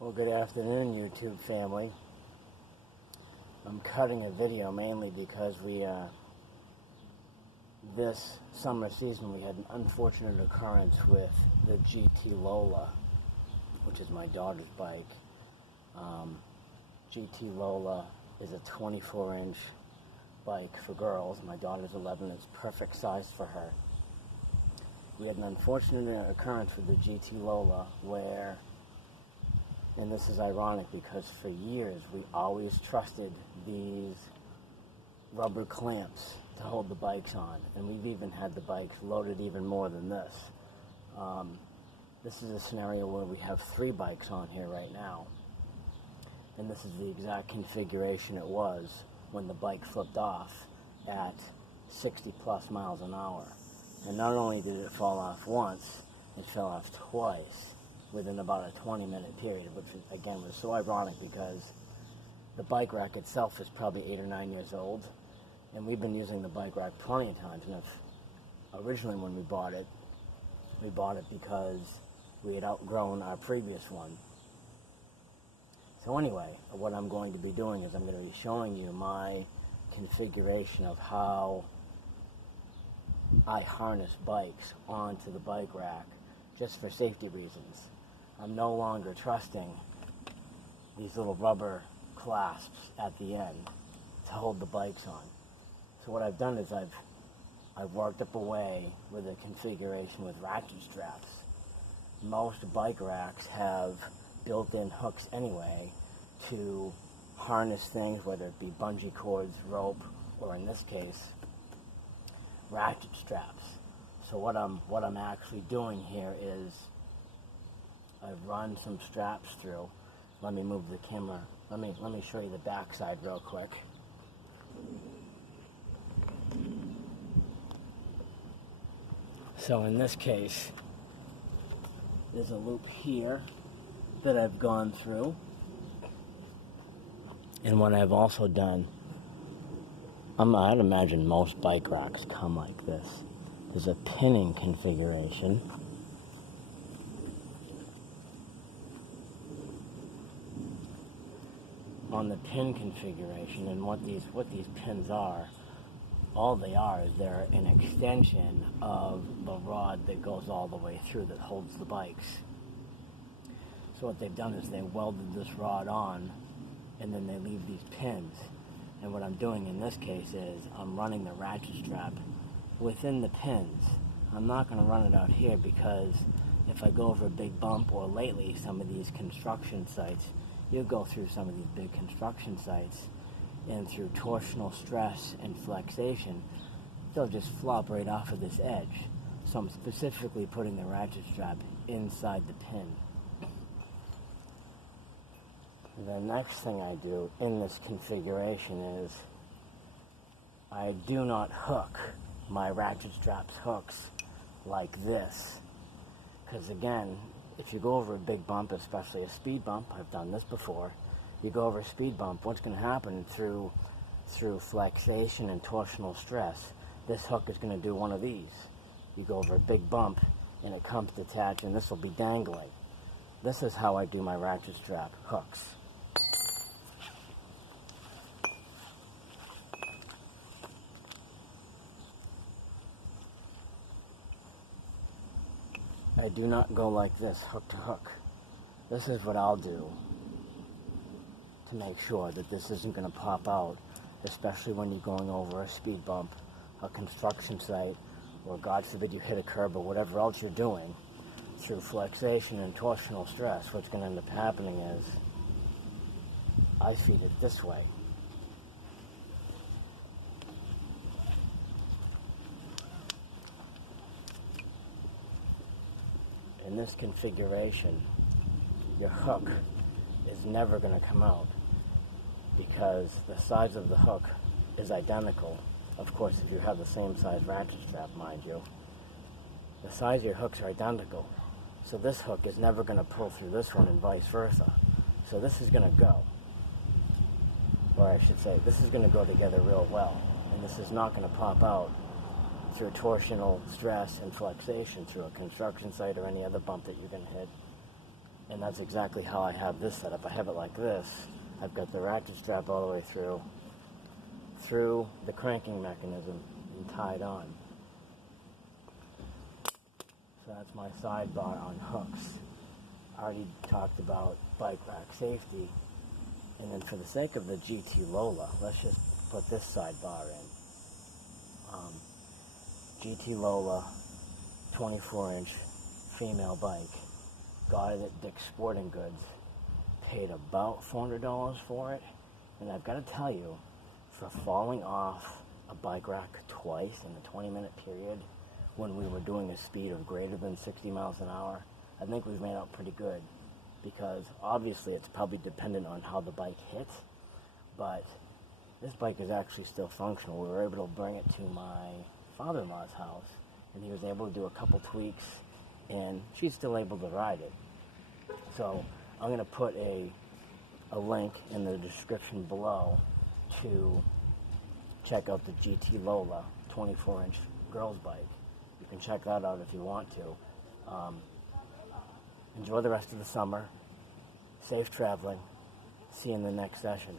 Well, good afternoon, YouTube family. I'm cutting a video mainly because this summer season, we had an unfortunate occurrence with the GT Lola, which is my daughter's bike. GT Lola is a 24-inch bike for girls. My daughter's 11. It's perfect size for her. We had an unfortunate occurrence with the GT Lola where, and this is ironic because for years we always trusted these rubber clamps to hold the bikes on, and we've even had the bikes loaded even more than this. This is a scenario where we have 3 bikes on here right now, and this is the exact configuration it was when the bike flipped off at 60 plus miles an hour. And not only did it fall off once, it fell off twice within about a 20-minute period, which again was so ironic because the bike rack itself is probably 8 or 9 years old, and we've been using the bike rack plenty of times. And originally when we bought it because we had outgrown our previous one. So anyway, what I'm going to be doing is I'm going to be showing you my configuration of how I harness bikes onto the bike rack just for safety reasons. I'm no longer trusting these little rubber clasps at the end to hold the bikes on. So what I've done is I've worked up a way with a configuration with ratchet straps. Most bike racks have built-in hooks anyway to harness things, whether it be bungee cords, rope, or in this case, ratchet straps. So what I'm actually doing here is I've run some straps through. Let me move the camera. Let me show you the back side real quick. So in this case, there's a loop here that I've gone through. And what I've also done, I'd imagine most bike racks come like this. There's a pinning configuration. On the pin configuration, and what these pins are, all they are is they're an extension of the rod that goes all the way through that holds the bikes. So what they've done is they welded this rod on, and then they leave these pins. And what I'm doing in this case is I'm running the ratchet strap within the pins. I'm not going to run it out here because if I go over a big bump, or lately some of these construction sites, you go through some of these big construction sites, and through torsional stress and flexation, they'll just flop right off of this edge. So I'm specifically putting the ratchet strap inside the pin. The next thing I do in this configuration is I do not hook my ratchet straps hooks like this. Because again, if you go over a big bump, especially a speed bump, I've done this before, you go over a speed bump, what's going to happen through flexation and torsional stress, this hook is going to do one of these. You go over a big bump and it comes detached, and this will be dangling. This is how I do my ratchet strap hooks. I do not go like this, hook to hook. This is what I'll do to make sure that this isn't going to pop out, especially when you're going over a speed bump, a construction site, or God forbid you hit a curb or whatever else you're doing. Through flexation and torsional stress, what's going to end up happening is I feed it this way. In this configuration, your hook is never going to come out because the size of the hook is identical. Of course, if you have the same size ratchet strap, mind you, the size of your hooks are identical. So this hook is never going to pull through this one and vice versa. So this is going to go, or I should say, this is going to go together real well, and this is not going to pop out through torsional stress and flexation through a construction site or any other bump that you're going to hit. And that's exactly how I have this set up. I have it like this. I've got the ratchet strap all the way through the cranking mechanism and tied on. So that's my sidebar on hooks. I already talked about bike rack safety. And then for the sake of the GT Lola, let's just put this sidebar in. GT Lola, 24-inch female bike. Got it at Dick's Sporting Goods. Paid about $400 for it. And I've got to tell you, for falling off a bike rack twice in a 20-minute period when we were doing a speed of greater than 60 miles an hour, I think we've made out pretty good. Because obviously it's probably dependent on how the bike hit, but this bike is actually still functional. We were able to bring it to my father-in-law's house, and he was able to do a couple tweaks, and she's still able to ride it. So I'm going to put a link in the description below to check out the GT Lola 24-inch girls bike. You can check that out if you want to. Enjoy the rest of the summer. Safe traveling. See you in the next session.